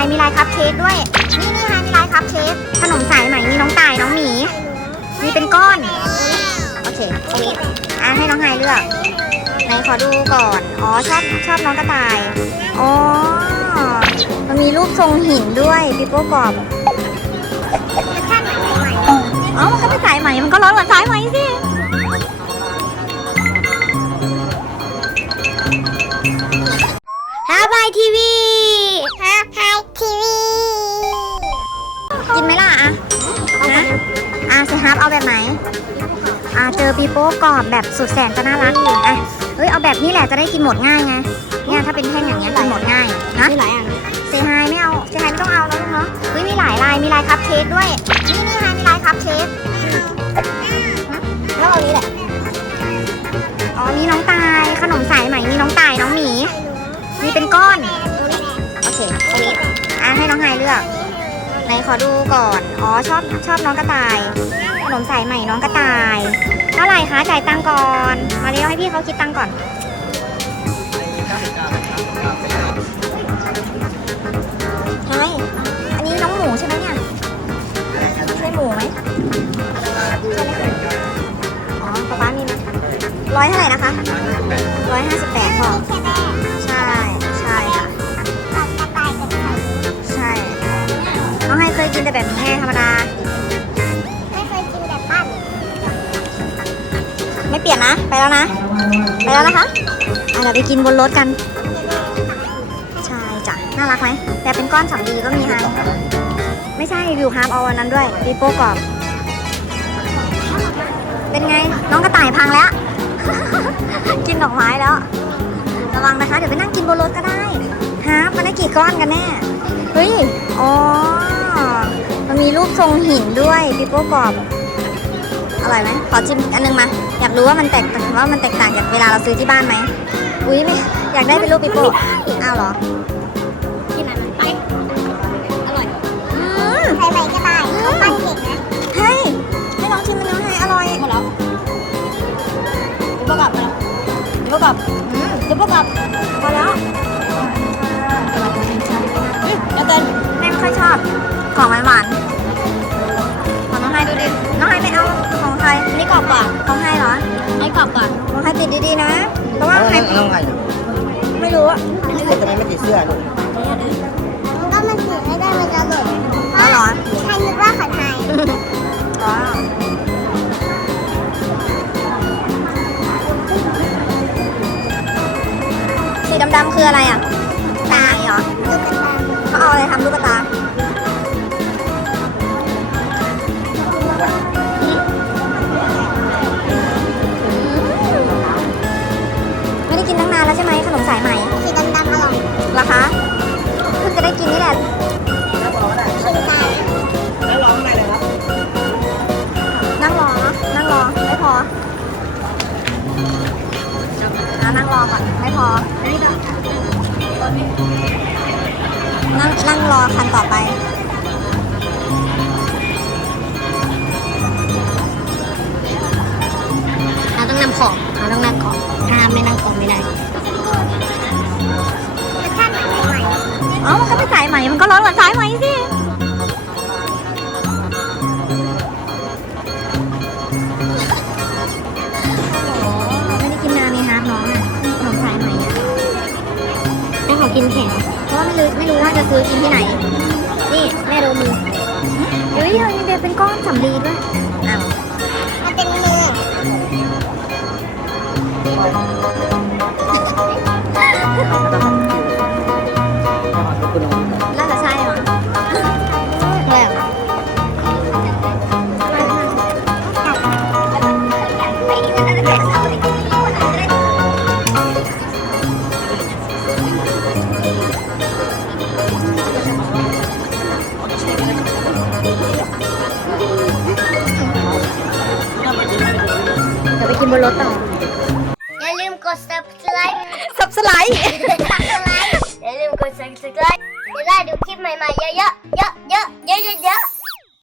ไรมีลายคัพเค้กด้วย นี่นี่ไงมีลายคัพเค้กขนมสายไหมมีน้องตายน้องหมีมีเป็นก้อนโอเคตรงนี้อะให้น้องไฮเลือกไหนขอดูก่อนอ๋อชอบชอบน้องกระต่ายอ๋อมันมีรูปทรงหินด้วยปิโป้กรอบอ๋อมันก็เป็นสายไหมมันก็ร้อนเหมือนสายไหมสิฮาบายทีวี ไหนอะเจอปีโป้กรอบแบบสุดแสนจะน่ารักอยู่อะเฮ้ยเอาแบบนี้แหละจะได้กินหมดง่ายไงเนี่ยถ้าเป็นแท่งอย่างเงี้ยกินหมดง่ายนะมีหลายอันเซฮายไม่เอาเซฮายไม่ต้องเอาแล้วลูกเนาะเฮ้ยมีหลายลายมีลายคัพเค้กด้วย นี่นี่ไฮมีลายคัพเค้กแล้วเอานี้แหละอ๋อมีน้องตายขนมสายไหมมีน้องตายน้องหมีมีเป็นก้อนโอเคตรงนี้อะให้น้องไฮเลือกไหนขอดูก่อน อ๋อชอบชอบน้องกระต่ายข นมสายใหม่น้องกระต่ายเท่าไหร่คะจ่ายตังก่อน มาเร็วให้พี่เขาคิดตังก่อนใช่อันนี้น้องหมูใช่ไหมเนี่ยใช่หมูไหมใช่ไหมอ๋อป๊าป๊ามีไหมร้อยเท่าไหร่นะคะร้อยห้าสิบแปดพอใช่ใช่ค่ะใช่น้องไฮเคยกินแต่แบบนี้งธรรมดา นะไปแล้วนะ ไปแล้วนะคะอะเดี๋ยวไปกินบนรถกัน ใช่จ้ะน่ารักไหมแต่เป็นก้อนสำลีก็มีไฮไม่ใช่วิวฮาร์ปเอาอันนั้นด้วยปีโป้กรอบ เป็นไงน้องกระต่ายพังแล้ว กินดอกไม้แล้ว ระวังนะคะ เดี๋ยวไปนั่งกินบนรถก็ได้ฮาร์ปมันได้กี่ก้อนกันแน่เฮ้ยอ๋อมันมีรูปทรงหินด้วยปีโป้กรอบ ร่อยไหมขอชิมอันนึงมา อยากรู้ว่ามันแตกว่ามันแตกต่างจากเวลาเราซื้อที่บ้านไหมอุ้ยไม่อยากได้เป็นรูปปีโป้อ้าวเหรอกินอันนั้นไปอร่อยอืมใครไหมก็ได้เขาปั้นเก่งนะให้ให้ลองชิมมันนะให้อร่อยหมดแล้วเดี๋ยวพวกกลับไปแล้วเดี๋ยวพวกกลับอืมเดี๋ยวพวกกลับพอแล้วอืมแล้วเต้นแม่ไม่ค่อยชอบของหวาน อะทำไมไม่ติดเสื้อลูกก็มันถือไม่ได้มันจะหล่นอ๋อเหรอใครนึกว่าขันไทยอ๋อสีดำๆคืออะไรอะ ก่อนไม่พอนั่งนั่งรอคันต่อไปเราต้องนำของเราต้องนั่งของถ้าไม่นั่งของไม่ได้รสชาติใหม่เอ้ามันก็เป็นสายไหม่มันก็ร้อนเหมือนสา กินแข็งเพราะว่าไม่รู้ไม่รู้ว่าจะซื้อกินที่ไหน นี่แม่ดูมือเฮ้ยเฮ้ยเดเป็นก้อนสำลีด้วยอ้าวมันเป็นมือเบนรถต่อ อย่าลืมกด subscribe สับสไลด์อย่าลืมกด subscribe จะได้ดูคลิปใหม่ๆเยอะๆเยอะๆเยอะๆเยอะๆ